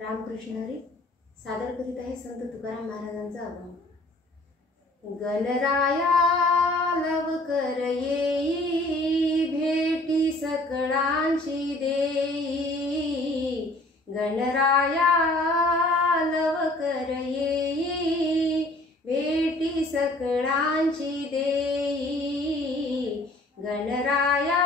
रामकृष्ण हरी सादर करीत आहे संत तुकाराम महाराजांचा अभंग। गणराया लवकर येई, भेटी सकळांची देई। गणराया लवकर येई, भेटी सकळांची देई। गणराया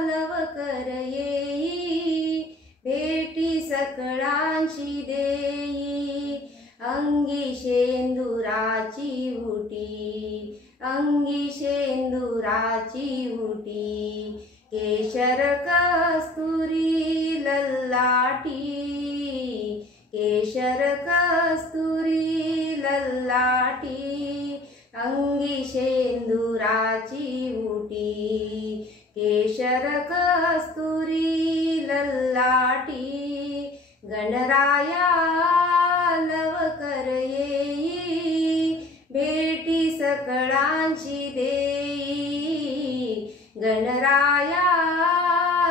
लवकर येई, भेटी सकळांची देई। अंगी शेंदुराची उटी, अंगी शेंदुराची उटी। केशर कस्तुरी ललाटी, केशर कस्तुरी ललाटी। अंगी शेंदुराची उटी, केशर कस्तुरी ललाटी। गणराया लवकर येई, भेटी सकळांची देई। गणराया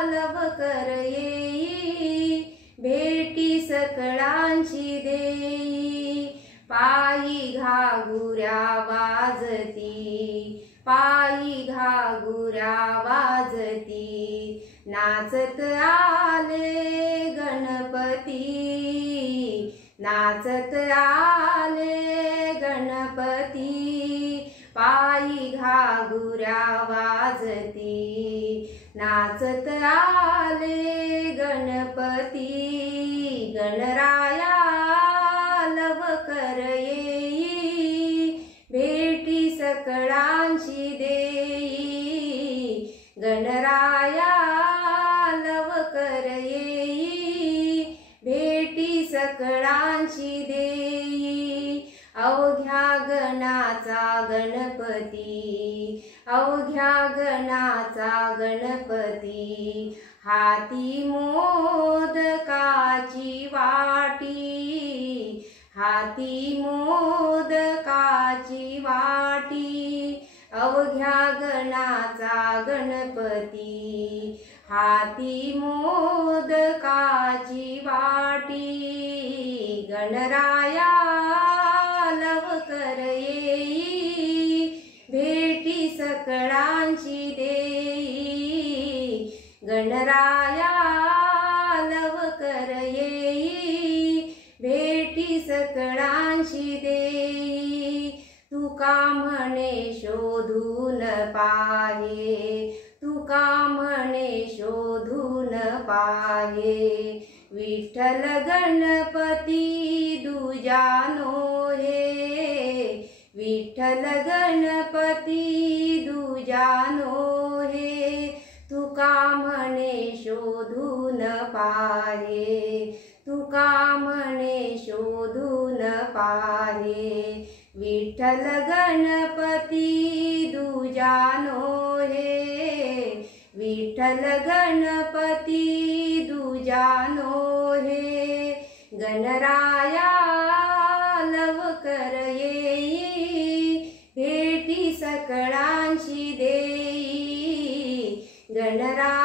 लवकर येई, भेटी सकळांची देई। पायी घागुऱ्या वाजती, पायी घागुऱ्या वाजती। नाचत आले गणपती, नाचत आले गणपती। पायी घागुऱ्या वाजती, नाचत आले गणपती। गणराया लवकर येई, भेटी सकळांची देई। गणराया लवकर येई, भेटी सकळांची देई। अवघ्या गणाचा गणपती, अवघ्या गणाचा गणपती। हाती मोदकाची वाटी, हाती मोदकाची वाटी। अवघ्या गणाचा गणपती, हाती मोदकाची वाटी। गणराया लवकर येई, भेटी सकळांची देई। गणराया लवकर येई, भेटी सकळांची देई। तुका म्हणे शोधून पाहे, तुका म्हणे शोधून पाहे। विठ्ठल गणपती दुजानो हे, विठ्ठल गणपती दुजानो हे। तुका म्हणे शोधून पाहे, तुका म्हणे शोधून पाहे। विठ्ठल गणपती दुजानो हे, विठ्ठल गणपती दुजानो हे। गणराया लवकर येई, भेटी सकळांची देई। गणराया